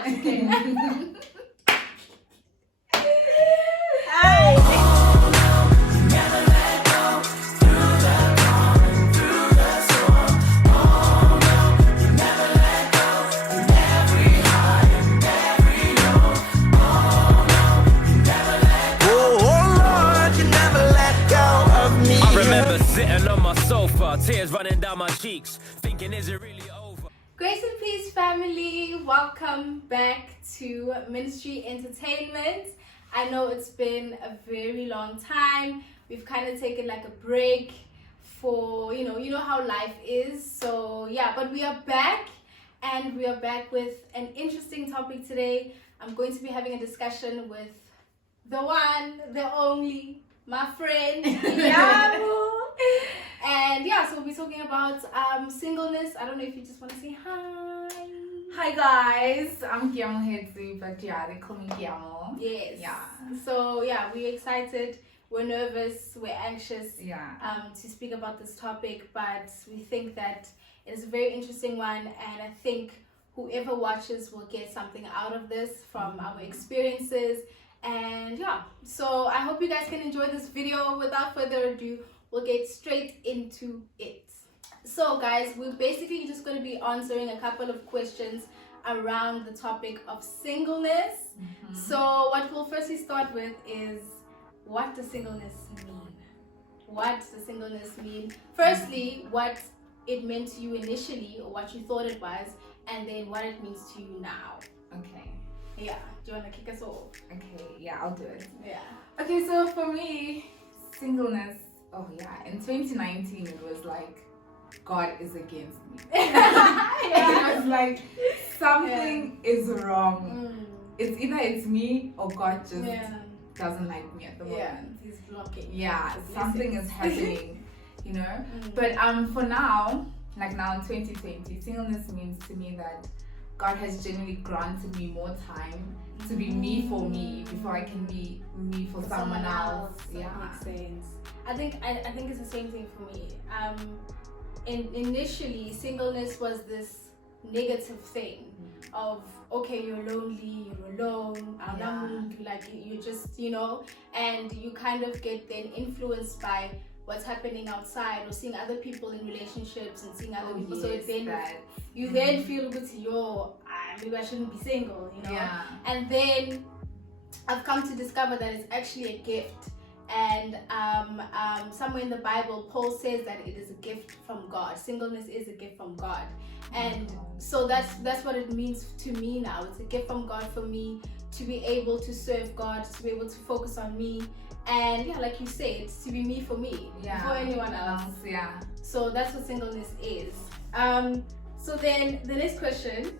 much. Okay. Sitting on my sofa, tears running down my cheeks, thinking is it really over? Grace and peace, family. Welcome back to Ministry Entertainment. I know it's been a very long time. We've kind of taken like a break for, you know how life is. So yeah, but we are back, and we are back with an interesting topic today. I'm going to be having a discussion with the one, the only, my friend, Yabu. And yeah, so we'll be talking about singleness. I don't know if you just want to say hi. Hi guys, I'm Kiamo Hedzi, but yeah, they call me Kiamo. Yes. Yeah. So yeah, we're excited, we're nervous, we're anxious to speak about this topic, but we think that it is a very interesting one, and I think whoever watches will get something out of this from our experiences. And yeah, so I hope you guys can enjoy this video. Without further ado, we'll get straight into it. So guys, we're basically just going to be answering a couple of questions around the topic of singleness. So what we'll firstly start with is, what does singleness mean? What does singleness mean? Firstly, what it meant to you initially, or what you thought it was, and then what it means to you now. Okay. Yeah, do you want to kick us off? Okay, yeah, I'll do it. Yeah. Okay, so for me, singleness, in 2019 it was like, God is against me. It was like, something is wrong. It's either it's me or God just doesn't like me at the moment. Yeah, he's blocking. Yeah, something is happening, But for now, like now in 2020, singleness means to me that God has genuinely granted me more time to be me for me before I can be me for someone else. Yeah, makes sense. I think it's the same thing for me. Initially, singleness was this negative thing of, okay, you're lonely, you're alone, like you just, and you kind of get then influenced by what's happening outside, or seeing other people in relationships and seeing other people. Yes, so then then feel good to maybe I shouldn't be single, Yeah. And then I've come to discover that it's actually a gift. And somewhere in the Bible, Paul says that it is a gift from God. Singleness is a gift from God. And so that's what it means to me now. It's a gift from God for me to be able to serve God, to be able to focus on me. And yeah, like you say, it's to be me for me, for anyone else. Yeah. So that's what singleness is. So then the next question,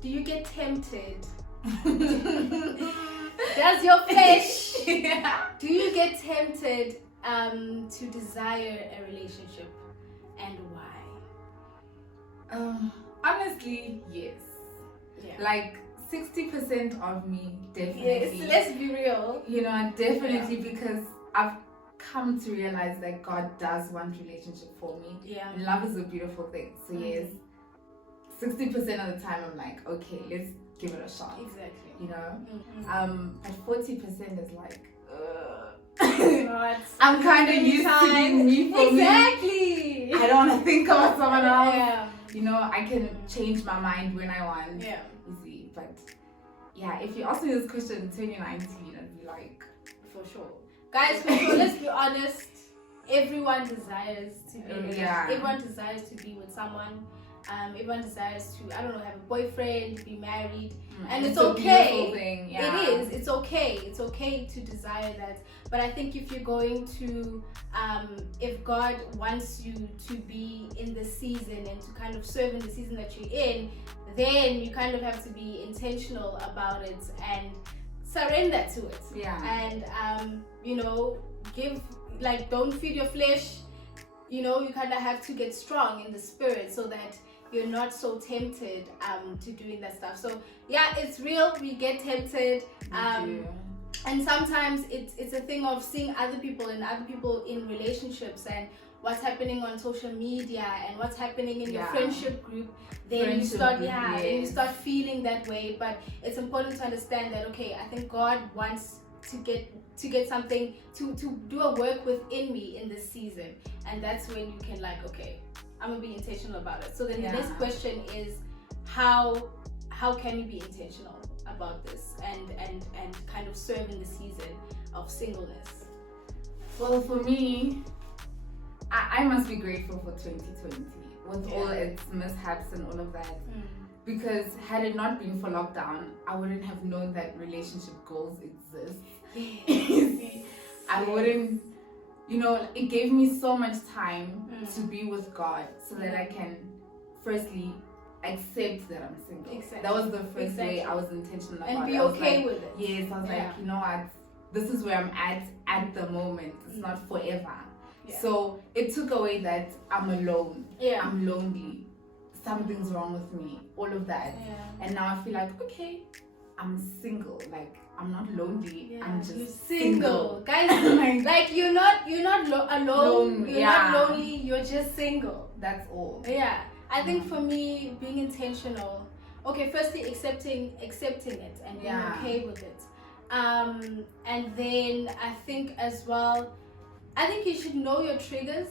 do you get tempted? Does your flesh, do you get tempted to desire a relationship, and why? Honestly, yes. Yeah. Like 60% of me, definitely. Yes, let's be real. Definitely, because I've come to realize that God does want relationship for me. Yeah. And love is a beautiful thing. So yes, 60% of the time I'm like, okay, let's give it a shot. Exactly. But 40% is like, God, I'm kind of used to being me for me. Exactly. I don't want to think about someone else. Yeah. I can change my mind when I want. Yeah. You see, but yeah, if you ask me this question in 2019, I'd be like, for sure. Guys, for sure, let's be honest. Everyone desires to be everyone desires to be with someone. Everyone desires to, have a boyfriend, be married, and it's okay. A beautiful thing. Yeah. It is. It's okay. It's okay to desire that. But I think if you're going to, if God wants you to be in the season and to kind of serve in the season that you're in, then you kind of have to be intentional about it and surrender to it. Yeah. And don't feed your flesh. You kind of have to get strong in the spirit so that you're not so tempted to doing that stuff. So yeah, it's real. We get tempted. And sometimes it's a thing of seeing other people in relationships, and what's happening on social media and what's happening in your Yeah. friendship group, then Friendship you start group, then you yes. start feeling that way. But it's important to understand that, okay, I think God wants to get something to do a work within me in this season, and that's when you can like, okay, I'm gonna be intentional about it. So then the next question is, how can you be intentional about this and kind of serve in the season of singleness? Well, for me, I must be grateful for 2020 with all its mishaps and all of that. Because had it not been for lockdown, I wouldn't have known that relationship goals exist. I wouldn't, it gave me so much time to be with God so that I can firstly accept that I'm single. Exactly. That was the first way I was intentional about it. And be okay with it. Yes, I was like, you know what, this is where I'm at the moment. It's not forever. Yeah. So it took away that I'm alone. Yeah. I'm lonely. Something's wrong with me. All of that. Yeah. And now I feel like, okay, I'm single. Like, I'm not lonely. Yeah. I'm just you're single. Guys, like you're not alone. You're not lonely. You're just single. That's all. Yeah. I think for me, being intentional. Okay, firstly, accepting it and being okay with it. And then I think as well, I think you should know your triggers.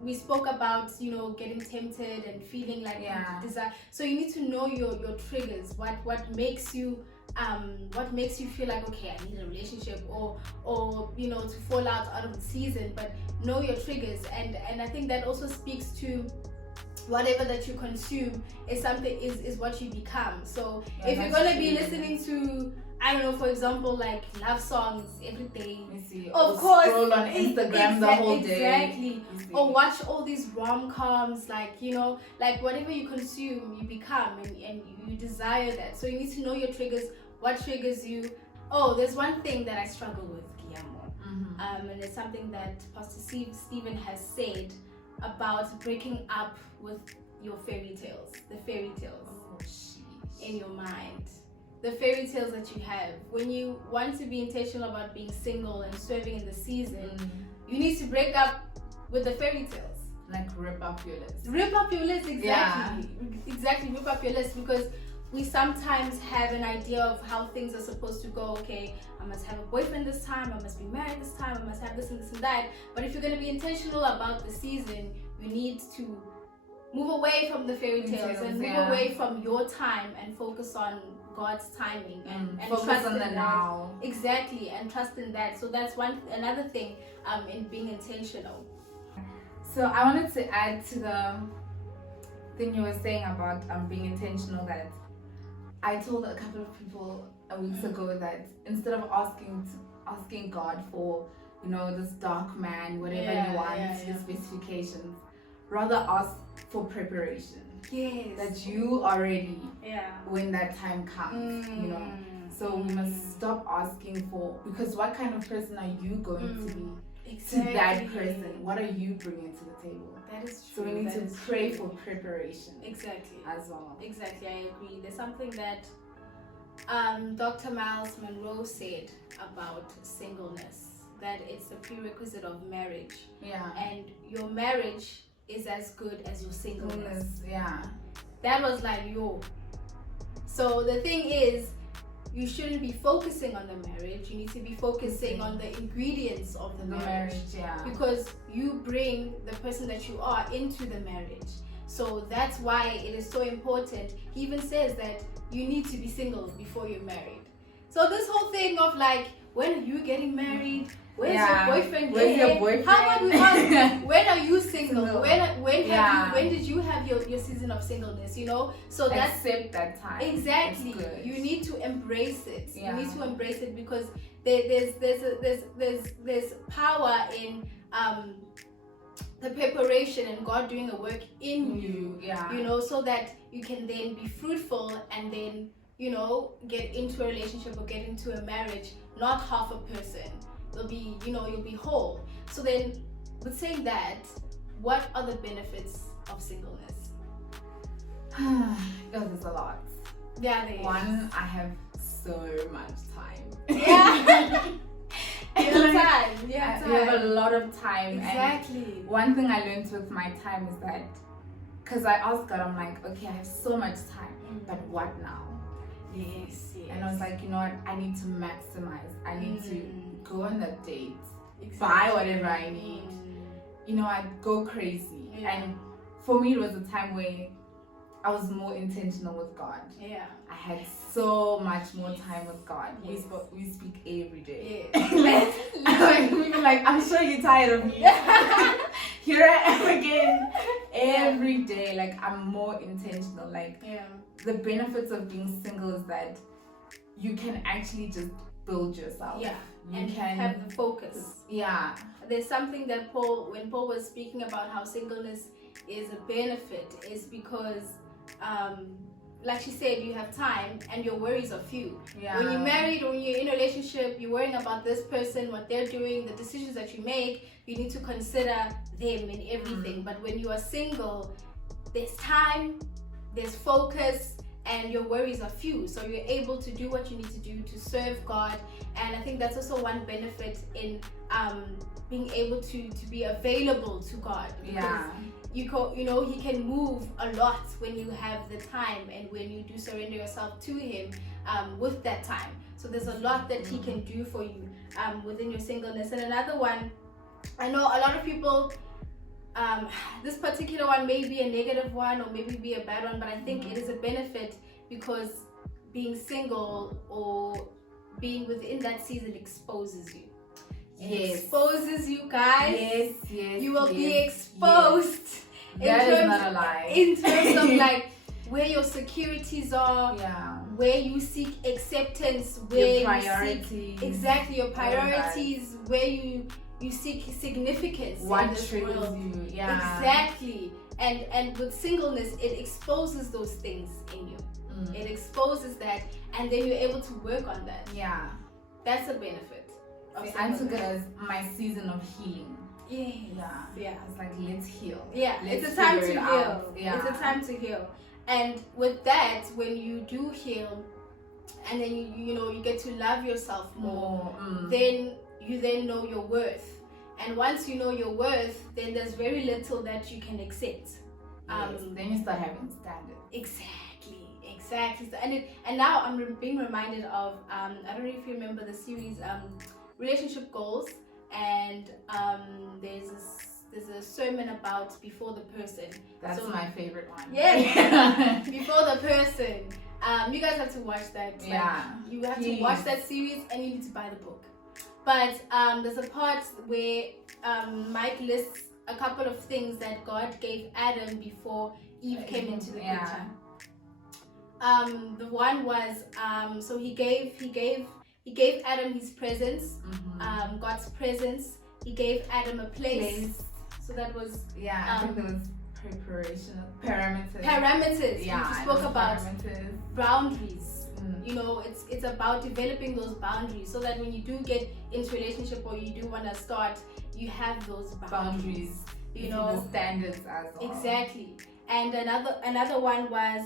We spoke about, getting tempted and feeling like desire. So you need to know your triggers. What makes you feel like, okay, I need a relationship or to fall out of the season. But know your triggers, and I think that also speaks to whatever that you consume is what you become. So if you're gonna be listening to, I don't know, for example, like love songs every day. Of course, scroll on Instagram the whole day. Exactly. Or watch all these rom-coms, like whatever you consume, you become, and you desire that. So you need to know your triggers. What triggers you? Oh, there's one thing that I struggle with, Guillermo, and it's something that Pastor Stephen has said about breaking up with your fairy tales, the fairy tales in your mind. The fairy tales that you have. When you want to be intentional about being single and serving in the season, you need to break up with the fairy tales. Like rip up your list. Rip up your list, exactly. Yeah. Exactly, rip up your list, because we sometimes have an idea of how things are supposed to go. Okay, I must have a boyfriend this time, I must be married this time, I must have this and this and that. But if you're going to be intentional about the season, you need to move away from the fairy tales and move away from your time and focus on God's timing and focus trust on in the that. now. Exactly, and trust in that. So that's another thing in being intentional. So I wanted to add to the thing you were saying about being intentional, that I told a couple of people weeks ago that instead of asking God for this dark man, whatever you want, your specifications, rather ask for preparation. Yes. That you are ready when that time comes, So we must stop asking for, because what kind of person are you going to be to that person? What are you bringing to the table? That is true. So we need to pray for preparation. Exactly. As well. Exactly, I agree. There's something that Dr. Miles Monroe said about singleness, that it's a prerequisite of marriage. Yeah. And your marriage is as good as your singleness. Yeah. That was like, So the thing is, you shouldn't be focusing on the marriage. You need to be focusing on the ingredients of the marriage. Because you bring the person that you are into the marriage. So that's why it is so important. He even says that you need to be single before you're married. So this whole thing of like, when are you getting married? Where's your boyfriend? Where's your boyfriend? How about we ask, when are you single? When did you have your season of singleness? So that's accept that time. Exactly. You need to embrace it. You need to embrace it, because there's power in the preparation and God doing a work in you. So that you can then be fruitful and then get into a relationship or get into a marriage, not half a person. You'll be whole. So then, with saying that, what are the benefits of singleness? There's a lot. Yeah, there is. One, I have so much time. Yeah. You have time. You have a lot of time. Exactly. And one thing I learned with my time is that, because I asked God, I'm like, okay, I have so much time, but what now? Yes. And I was like, you know what? I need to maximize. I need to go on the dates, Exactly. buy whatever I need. You know, I'd go crazy. Yeah. And for me, it was a time where I was more intentional with God. Yeah. I had so much more time with God. We speak every day. Yeah. We were like, I'm sure you're tired of me. Here I am again. Every day, like, I'm more intentional. Like, the benefits of being single is that you can actually just build yourself. Yeah. You and can have the focus. Yeah. There's something that when Paul was speaking about how singleness is a benefit, is because like she said, you have time and your worries are few. Yeah. When you're married, when you're in a relationship, you're worrying about this person, what they're doing, the decisions that you make. You need to consider them in everything. But when you are single, there's time, there's focus, and your worries are few. So you're able to do what you need to do to serve God. And I think that's also one benefit in being able to be available to God. Yeah. You know, he can move a lot when you have the time and when you do surrender yourself to him with that time. So there's a lot that he can do for you within your singleness. And another one, I know a lot of people, this particular one may be a negative one or maybe be a bad one, but I think it is a benefit because being single or being within that season exposes you. Yes. Exposes you, guys. Yes. You will be exposed. That is not a lie. In terms of like where your securities are, yeah, where you seek acceptance, where your priorities, exactly your priorities, where you seek significance. What in this triggers world. you? Yeah, exactly. And with singleness, it exposes those things in you. It exposes that, and then you're able to work on that. Yeah, that's a benefit. I took it as my season of healing. Yeah. It's like, let's heal. Yeah, let's it's a time to heal. Yeah. It's a time to heal. And with that, when you do heal, and then you get to love yourself more, then you know your worth. And once you know your worth, then there's very little that you can accept. Then you start having standards. Exactly. And now I'm being reminded of I don't know if you remember the series Relationship Goals, and there's a sermon about before the person. That's my favorite one. Yeah. Before the person. You guys have to watch that. You have to watch that series, and you need to buy the book. But there's a part where Mike lists a couple of things that God gave Adam before Eve came into the picture. The one was so he gave Adam his presence, God's presence. He gave Adam a place. So that was I think there was parameters. Yeah, we spoke about parameters. Boundaries. It's about developing those boundaries so that when you do get into a relationship or you do want to start, you have those boundaries. The standards as well. Exactly. And another one was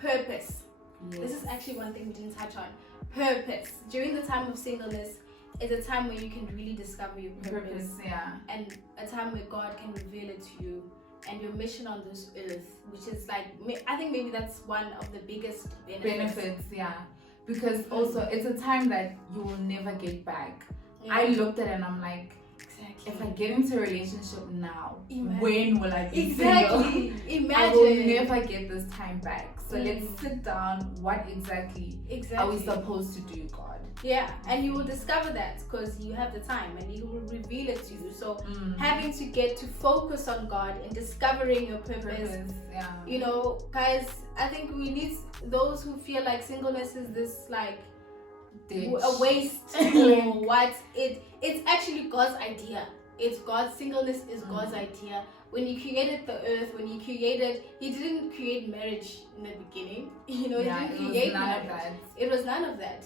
purpose. Yes. This is actually one thing we didn't touch on. Purpose. During the time of singleness is a time where you can really discover your purpose. And a time where God can reveal it to you and your mission on this earth, which is like, I think maybe that's one of the biggest benefits. Because also it's a time that you will never get back. I looked at it and I'm like, if I get into a relationship now, when will I be single? Imagine. I will never get this time back. So let's sit down. What exactly are we supposed to do, God? Yeah, and you will discover that because you have the time and he will reveal it to you. So having to get to focus on God and discovering your purpose. Guys, I think we need those who feel like singleness is this like a waste or what. It's actually God's idea. It's God's singleness is God's idea. When he created the earth, he didn't create marriage in the beginning. He didn't create marriage. It was none of that,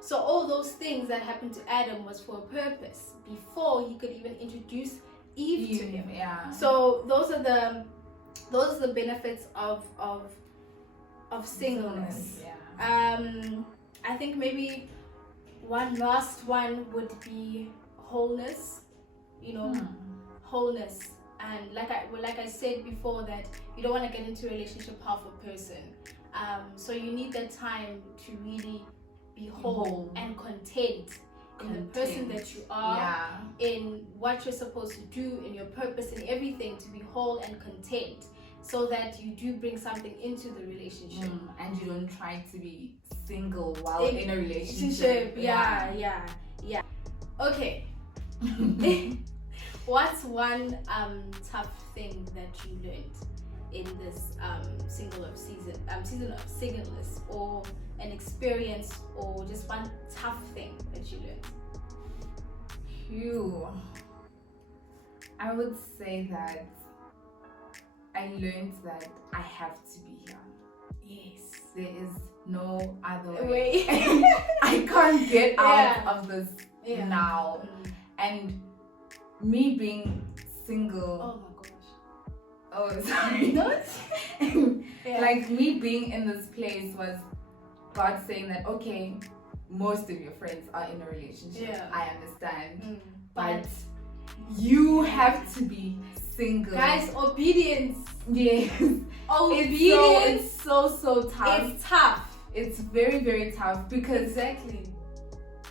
So all those things that happened to Adam was for a purpose before he could even introduce Eve to him. So those are the benefits of singleness. I think maybe one last one would be wholeness, wholeness. And like I said before, that you don't want to get into a relationship half a person. So you need that time to really be whole and content in the person that you are, in what you're supposed to do, in your purpose, in everything, to be whole and content, so that you do bring something into the relationship. And you don't try to be single while in a relationship. Yeah. Okay. What's one tough thing that you learned in this season of singleness, or an experience, or just one tough thing that you learned? I would say that I learned that I have to be here. Yes. There is no other way. Wait. I can't get out of this now. And me being single. Oh my gosh. Oh, sorry. Like me being in this place was God saying that, okay, most of your friends are in a relationship. I understand. But you have to be single. Guys, obedience. Yes. Obedience. It's so tough. It's tough. It's very, very tough, because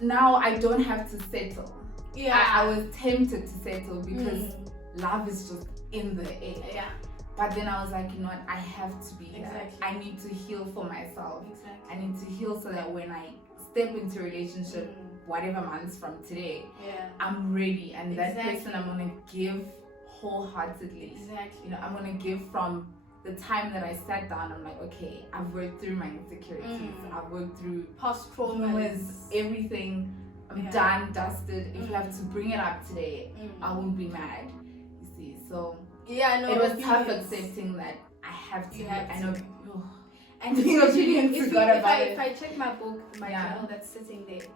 now I don't have to settle. I was tempted to settle because love is just in the air. But then I was like, you know what, I have to be here. I need to heal for myself. I need to heal so that when I step into a relationship, whatever months from today, I'm ready, and that person I'm gonna give wholeheartedly. You know, I'm gonna give from the time that I sat down. I'm like, okay, I've worked through my insecurities, I've worked through past traumas, everything. I'm done, dusted. If you have to bring it up today, I won't be mad. You see, so it was tough accepting that I have to. I know. And if I check my book, my journal that's sitting there,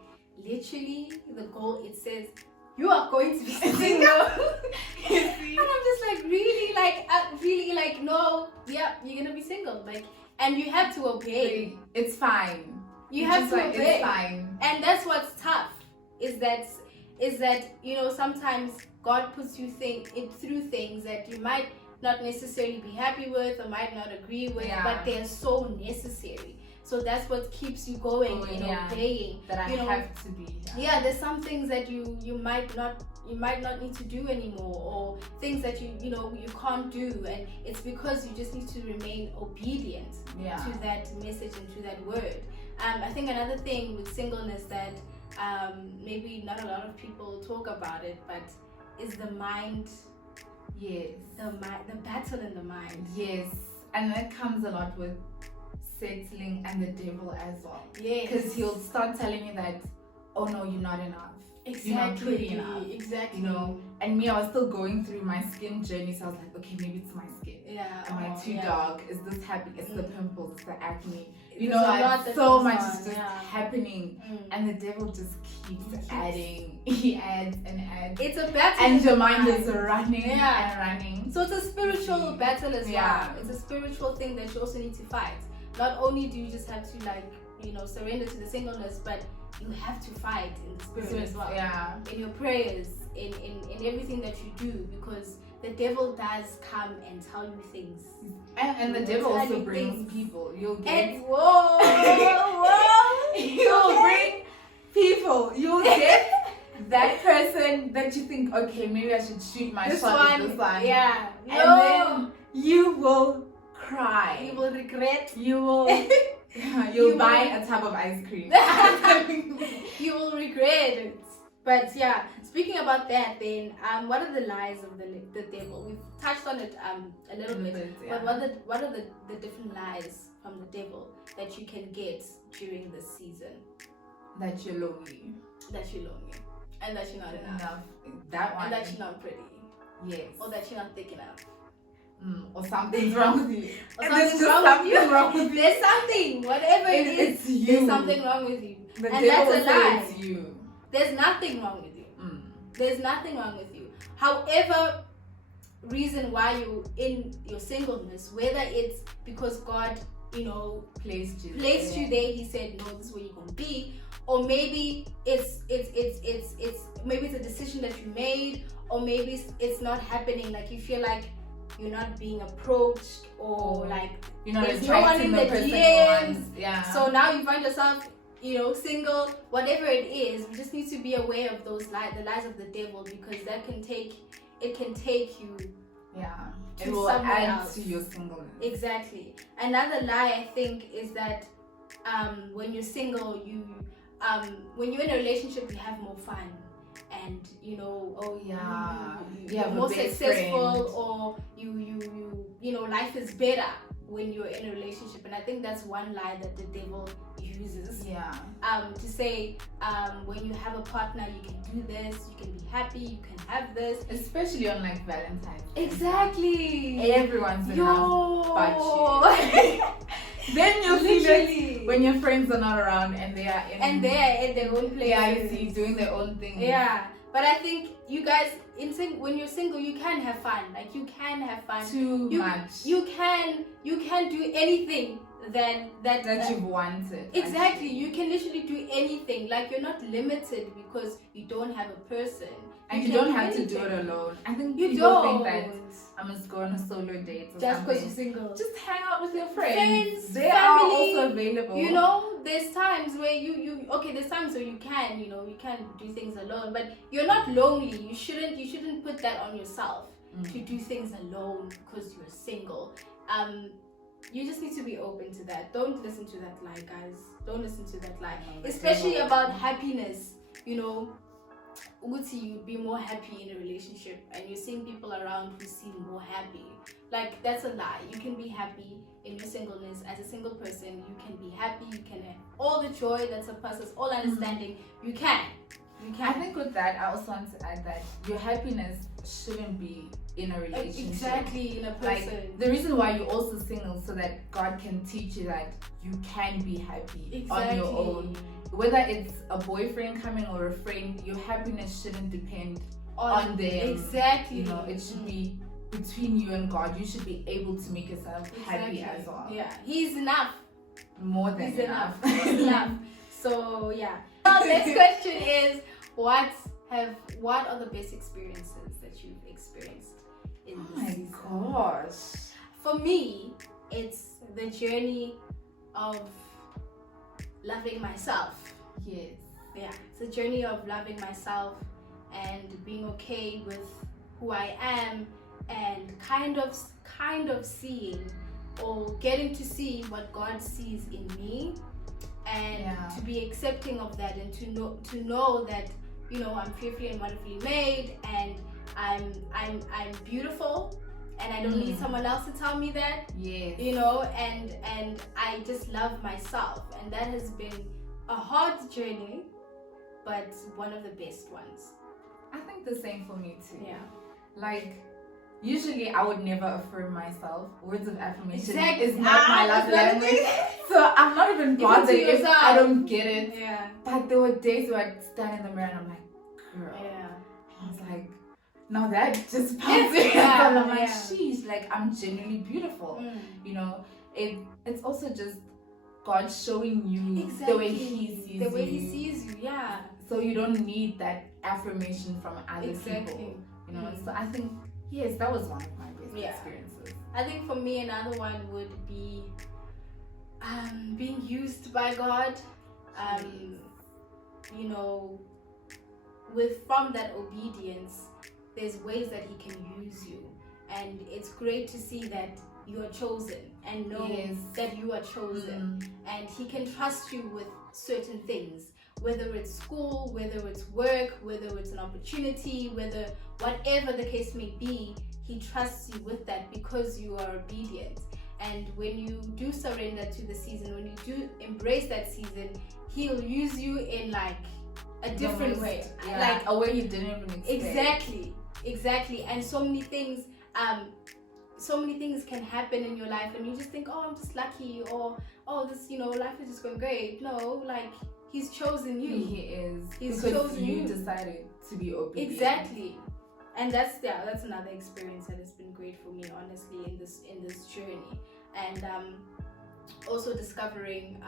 literally the goal, it says you are going to be single. And I'm just like, really, no, you're gonna be single, and you have to obey. It's fine. You have to obey. It's fine. And that's what's tough. Is that sometimes God puts you through things that you might not necessarily be happy with or might not agree with, but they're so necessary. So that's what keeps you going and obeying. That I have to be. There's some things that you might not need to do anymore, or things that you can't do, and it's because you just need to remain obedient to that message and to that word. I think another thing with singleness that maybe not a lot of people talk about it, but is the mind. Yes. The battle in the mind. Yes. And that comes a lot with settling and the devil as well. Yes. Because he'll start telling you that, oh no, you're not enough. Exactly. You're not pretty enough. Exactly. You know, and me, I was still going through my skin journey, so I was like, okay, maybe it's my skin. Am I too dark? Is this happy? It's the pimples, it's the acne. So much is just happening, and the devil just keeps adding. He adds and adds. It's a battle, and your mind is running and running. So it's a spiritual battle as well. It's a spiritual thing that you also need to fight. Not only do you just have to surrender to the singleness, but you have to fight in the spirit as well. In your prayers, in everything that you do, because the devil does come and tell you things. And the devil also brings people. You'll get whoa. You'll bring people. You'll get that person that you think, okay, maybe I should shoot my shot with this one. Yeah. And then you will cry. You will regret. You will you'll buy a tub of ice cream. You will regret it. But speaking about that, then what are the lies of the devil? We've touched on it a little bit. But what are the different lies from the devil that you can get during this season? That you're lonely. And that you're not enough. That one. And that you're not pretty. Yes. Or that you're not thick enough. Or something's wrong with you. There's something wrong with you. There's something, whatever it is, it's you. There's something wrong with you. And that's a lie. It's you. There's nothing wrong with you. There's nothing wrong with you. However, reason why you're in your singleness, whether it's because God placed you there. He said, no, this is where you're gonna be. Or maybe maybe it's a decision that you made, or maybe it's not happening. Like you feel like you're not being approached, or like there's no one in the DMs. Yeah. So now you find yourself, single. Whatever it is, we just need to be aware of those the lies of the devil, because that can take you. Yeah. To it will somewhere add else. to your singleness. Exactly. Another lie, I think, is that when you're single, when you're in a relationship, you have more fun, and you're more successful, or life is better when you're in a relationship. And I think that's one lie that the devil uses. Yeah. To say when you have a partner, you can do this, you can be happy, you can have this. Especially on like Valentine's Day. Exactly. Everyone's in love but you. Then you'll see that when your friends are not around and they are in their own place. Yeah, you see, doing their own thing. Yeah. But I think you guys, when you're single, you can have fun. Like you can have fun. Too much. You can do anything that you've wanted. Exactly. Actually. You can literally do anything. Like you're not limited because you don't have a person. And you don't have to do it alone. I think people think that I must go on a solo date or just something. because you're single. Just hang out with your friends. They family, are also available. There's times where there's times where you can do things alone, but you're not lonely. You shouldn't put that on yourself to do things alone because you're single. You just need to be open to that. Don't listen to that lie, guys. Don't listen to that lie. Especially about happiness. You'd be more happy in a relationship, and you're seeing people around who seem more happy. Like, that's a lie. You can be happy in your singleness. As a single person, you can be happy. You can have all the joy that surpasses all understanding. You can. I think with that, I also want to add that your happiness shouldn't be in a relationship. Exactly, in a person. Like, the reason why you're also single, so that God can teach you that you can be happy on your own. Whether it's a boyfriend coming or a friend, your happiness shouldn't depend on them. Exactly. It should be between you and God. You should be able to make yourself happy as well. Yeah, He's enough. More than enough. Enough. So yeah. Now, next question is, what are the best experiences that you've experienced in this season? Oh my gosh. For me, it's the journey of loving myself. Yes. Yeah, it's a journey of loving myself and being okay with who I am, and kind of seeing or getting to see what God sees in me, and to be accepting of that, and to know that I'm fearfully and wonderfully made, and I'm beautiful, and I don't need someone else to tell me that. Yes. And I just love myself, and that has been a hard journey, but one of the best ones. I think the same for me too. Yeah. Like, usually I would never affirm myself. Words of affirmation Exactly. is not my love language. So I'm not even bothered if I don't get it. Yeah. But there were days where I'd stand in the mirror and I'm like, girl. Yeah. I was like, now that just pops in. And I'm like, sheesh, like, I'm genuinely beautiful. It's also just God showing you the way He sees you. The way He sees you, yeah. So you don't need that affirmation from other people. So I think, yes, that was one of my best experiences. I think for me, another one would be being used by God. From that obedience, there's ways that He can use you, and it's great to see that you are chosen and know that you are chosen, and He can trust you with certain things, whether it's school, whether it's work, whether it's an opportunity, whatever the case may be. He trusts you with that because you are obedient. And when you do surrender to the season, when you do embrace that season, He'll use you in like a different way, like a way you didn't even expect. Exactly. And so many things can happen in your life, and you just think, oh, I'm just lucky, or this, life is just going great. No, like, He's chosen you. He is. He's because chosen you decided to be obedient. Exactly. And that's another experience that has been great for me, honestly, in this journey. And also discovering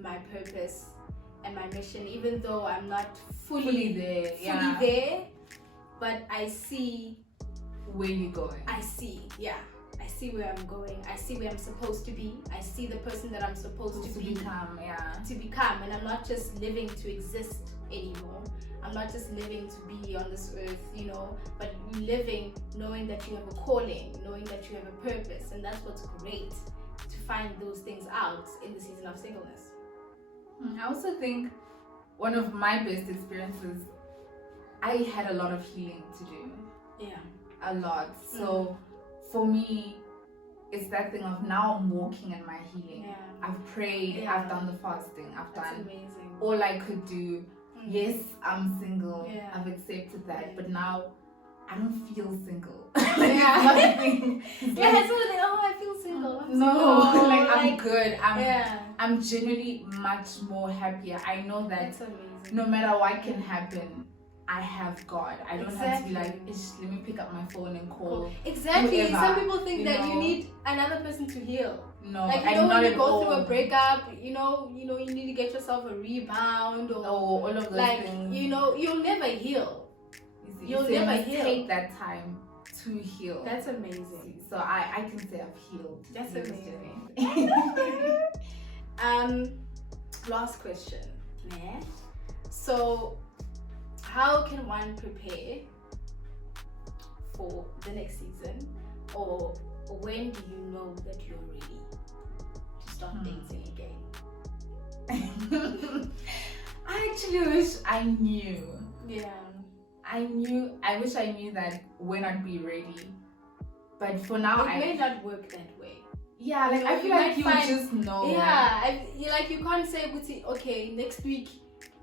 my purpose and my mission, even though I'm not fully there, but I see where you're going. I see where I'm going. I see where I'm supposed to be. I see the person that I'm supposed to become, and I'm not just living to exist anymore. I'm not just living to be on this earth, you know, but living knowing that you have a calling, knowing that you have a purpose, and that's what's great, to find those things out in the season of singleness. I also think one of my best experiences, I had a lot of healing to do. Yeah. A lot. So for me, it's that thing of now I'm walking in my healing. Yeah. I've prayed, I've done the fasting, I've done amazing. all I could do. Yes, I'm single. Yeah. I've accepted that, but now I don't feel single. It's sort of like, oh, I feel single. I'm good. I'm genuinely much more happier. I know that no matter what can happen, I have God. I don't have to be like, let me pick up my phone and call. Exactly. Whoever, some people think that you need another person to heal. No, like you know when you go through a breakup, you know you need to get yourself a rebound or all of those things. You know, you'll never heal. You'll never heal. Take that time to heal. That's amazing. So I can say I've healed. That's amazing. Last question. Yeah. So, how can one prepare for the next season, or when do you know that you're ready to start dating again? I actually wish I knew. Yeah. I wish I knew that when I'd be ready. But for now, it may not work that way. Yeah, like I feel like you just know. Yeah, you can't say, okay, next week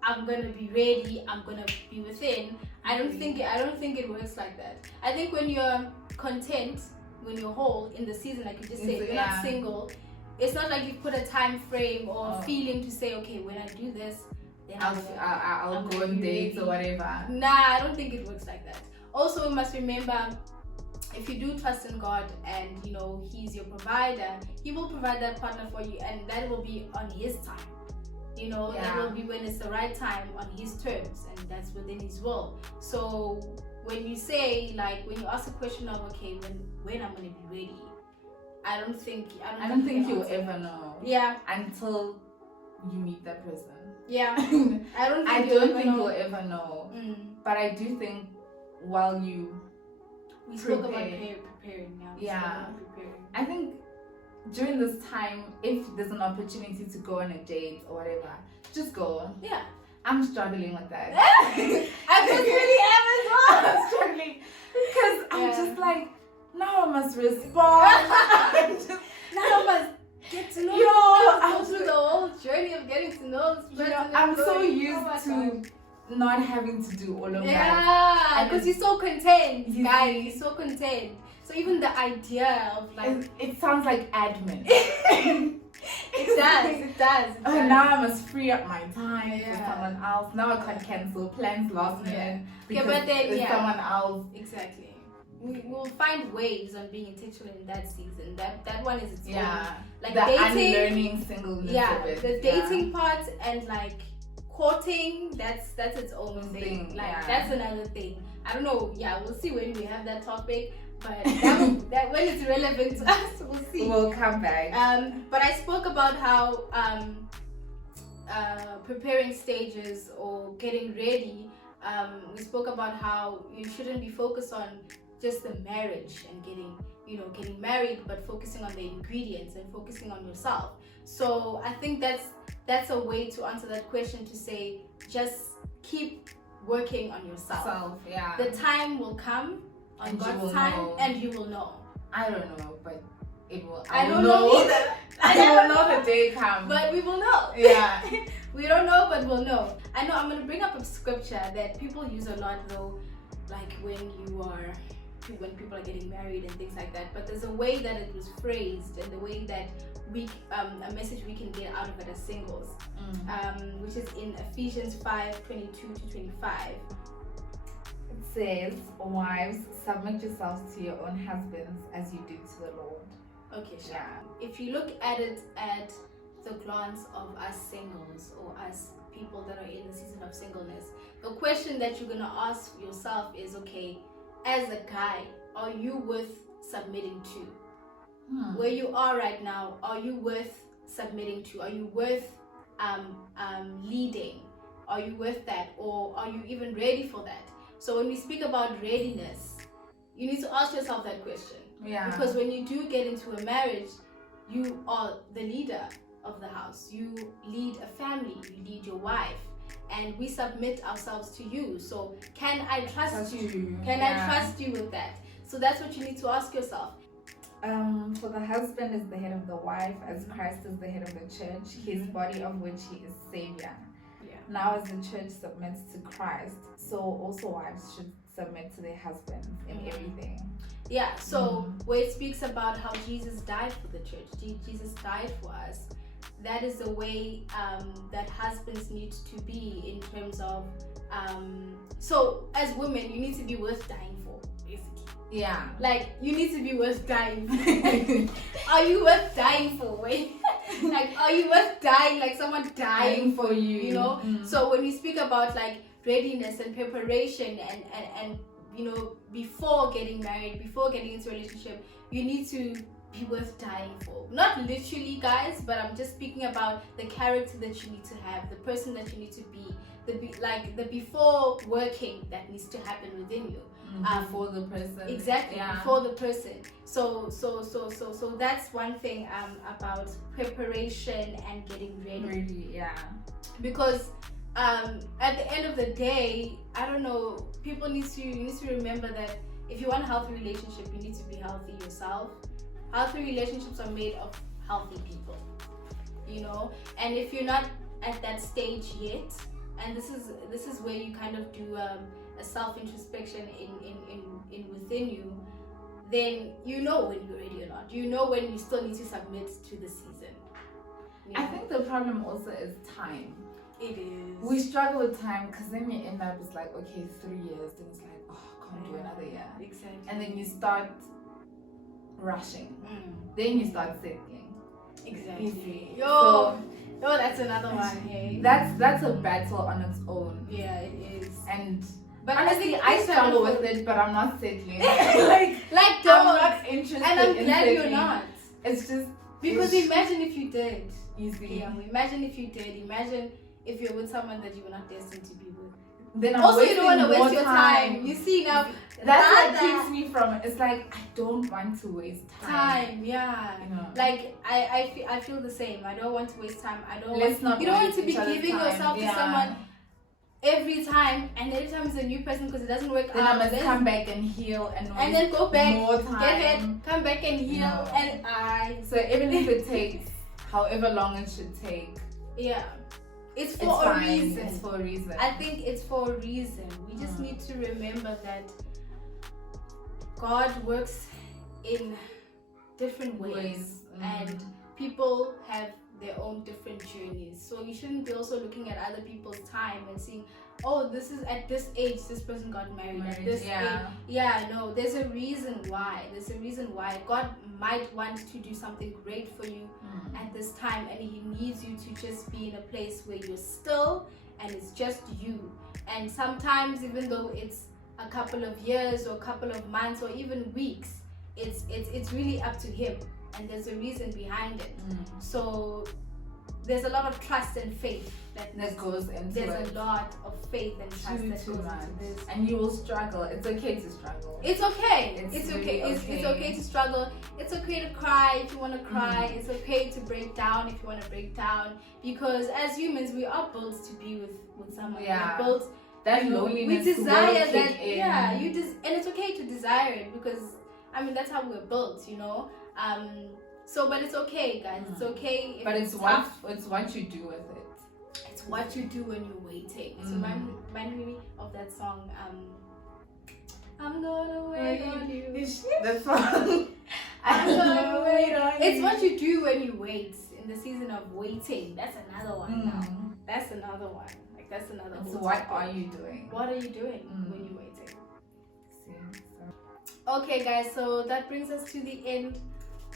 I'm gonna be ready. I'm gonna be within. I don't think it works like that. I think when you're content, when you're whole in the season, like you just said, you're not single. It's not like you put a time frame or feeling to say, okay, when I do this, then I'll go on dates or whatever. Nah, I don't think it works like that. Also, we must remember, if you do trust in God and you know He's your provider, He will provide that partner for you, and that will be on His time. You know, that will be when it's the right time on His terms, and that's within His will. So when you say, like, when you ask a question of, okay, when I'm gonna be ready, I don't think you'll ever know. Yeah. Until you meet that person. Yeah. I don't think you'll ever know. But I do think while you spoke about preparing now. Yeah. I think during this time, if there's an opportunity to go on a date or whatever, just go. Yeah. I'm struggling with that. I really am as well. I'm struggling. Because I'm just like, now I must respond. Now I must get to know go through the whole journey of getting to know this person. I'm so used to not having to do all of that. Yeah, because you're so content, guys. You're so content. So even the idea of like... It sounds like admin. It does. Oh, now I must free up my time for someone else. Now I can't cancel plans last minute because there's someone else. Exactly. We'll find ways on being intentional in that season. That one is its own. Like the dating, unlearning singleness of it. The dating part and like courting, that's its own thing. Like that's another thing. I don't know. Yeah, we'll see when we have that topic. But that when it's relevant to us, we'll see. We'll come back. But I spoke about how preparing stages or getting ready. We spoke about how you shouldn't be focused on just the marriage and getting married, but focusing on the ingredients and focusing on yourself. So I think that's a way to answer that question, to say just keep working on yourself. The time will come on God's time, and you will know. I don't know, but it will. I don't know either. I don't know the day comes, but we will know. Yeah. We don't know, but we'll know. I know I'm gonna bring up a scripture that people use a lot though, like when people are getting married and things like that. But there's a way that it was phrased, and the way that a message we can get out of it as singles, which is in Ephesians 5:22-25. It says, "Wives, submit yourselves to your own husbands as you do to the Lord. Okay, sure. Yeah. If you look at it at the glance of us singles or us people that are in the season of singleness, the question that you're gonna ask yourself is, okay, as a guy, are you worth submitting to? Where you are right now, are you worth submitting to? Are you worth leading? Are you worth that? Or are you even ready for that? So when we speak about readiness, you need to ask yourself that question. Yeah. Because when you do get into a marriage, you are the leader of the house. You lead a family. You lead your wife. And we submit ourselves to you. So can I trust you? Can I trust you with that? So that's what you need to ask yourself. For the husband is the head of the wife, as Christ is the head of the church, his body of which he is Savior. Yeah. Now as the church submits to Christ, so also wives should submit to their husbands in everything. Yeah, so where it speaks about how Jesus died for the church, Jesus died for us, that is the way that husbands need to be in terms of, so as women, you need to be worth dying for, basically. Yeah. Like, you need to be worth dying for. Are you worth dying for? Wait. Like, are you worth dying? Like, someone dying for you, you know? So when we speak about, like, readiness and preparation and you know, before getting married, before getting into a relationship, you need to be worth dying for. Not literally, guys, but I'm just speaking about the character that you need to have, the person that you need to be, the before working that needs to happen within you. For the person. Exactly, for the person. So that's one thing about preparation and getting ready. Yeah. Because at the end of the day, I don't know, people need to remember that if you want a healthy relationship, you need to be healthy yourself. Healthy relationships are made of healthy people, you know. And if you're not at that stage yet, and this is where you kind of do a self-introspection in within you, then you know when you're ready or not. You know when you still need to submit to the season. You know? I think the problem also is time. It is. We struggle with time because then you end up, it's like, okay, 3 years, then it's like, oh, I can't do another year. Exactly. And then you start rushing. Then you start settling. Exactly. So that's another one. Hey. That's a battle on its own. Yeah, it is. And but honestly, I struggle with it, but I'm not settling. like I'm not interested. And I'm glad in you're not. It's just because imagine if you did. Easy. Yeah, imagine if you did. Imagine if you're with someone that you were not destined to be with. Then I'm also, you don't want to waste your time. time. You see now. That's what keeps me from it. It's like I don't want to waste time. Yeah. You know. Like I feel the same. I don't want to waste time. You don't want to be giving time. yourself to someone every time, and every time it's a new person because it doesn't work then out. I must come back and heal and then go back, more time. get it, come back and heal, so even if it takes however long it should take, it's for a reason. It's for a reason. I think it's for a reason. We just need to remember that God works in different ways, and people have their own different journeys. So you shouldn't be also looking at other people's time and seeing, oh, this is at this age, this person got married at this age. Yeah, no, there's a reason why. There's a reason why. God might want to do something great for you at this time, and He needs you to just be in a place where you're still and it's just you. And sometimes, even though it's a couple of years or a couple of months or even weeks, it's really up to Him, and there's a reason behind it. So there's a lot of trust and faith that goes into it. There's a lot of faith and trust that goes into this. And you will struggle. It's okay to struggle. It's okay. It's okay. It's okay to struggle. It's okay to cry if you want to cry. It's okay to break down if you want to break down. Because as humans, we are built to be with someone. Yeah. We're built. That loneliness. We desire that. Yeah. And it's okay to desire it because that's how we're built. You know. So, but it's okay, guys. It's okay. But it's what you do with it. It's what you do when you're waiting. So remind me of that song. I'm gonna wait on you. The song. I'm gonna wait on you. It's what you do when you wait in the season of waiting. That's another one now. That's another one. Like that's another. So what are you doing? What are you doing when you're waiting? Okay, guys. So that brings us to the end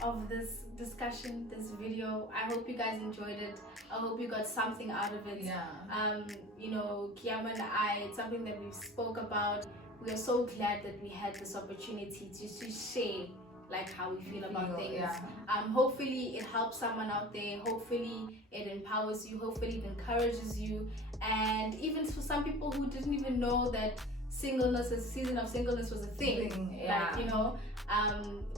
of this discussion, this video. I hope you guys enjoyed it. I hope you got something out of it. You know, Kiama and I, it's something that we spoke about. We are so glad that we had this opportunity to share like how we feel about things. Hopefully it helps someone out there. Hopefully it empowers you. Hopefully it encourages you. And even for some people who didn't even know that singleness, a season of singleness was a thing. Like, you know,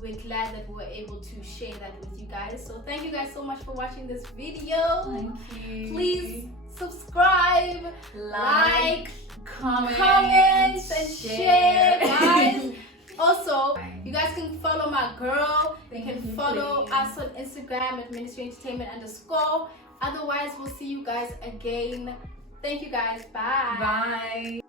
we're glad that we were able to share that with you guys. So thank you guys so much for watching this video. Thank you. Please subscribe, like, comment and share, guys. Also, you guys can follow my girl. You can follow us on Instagram at ministryentertainment_. Otherwise, we'll see you guys again. Thank you guys. Bye. Bye.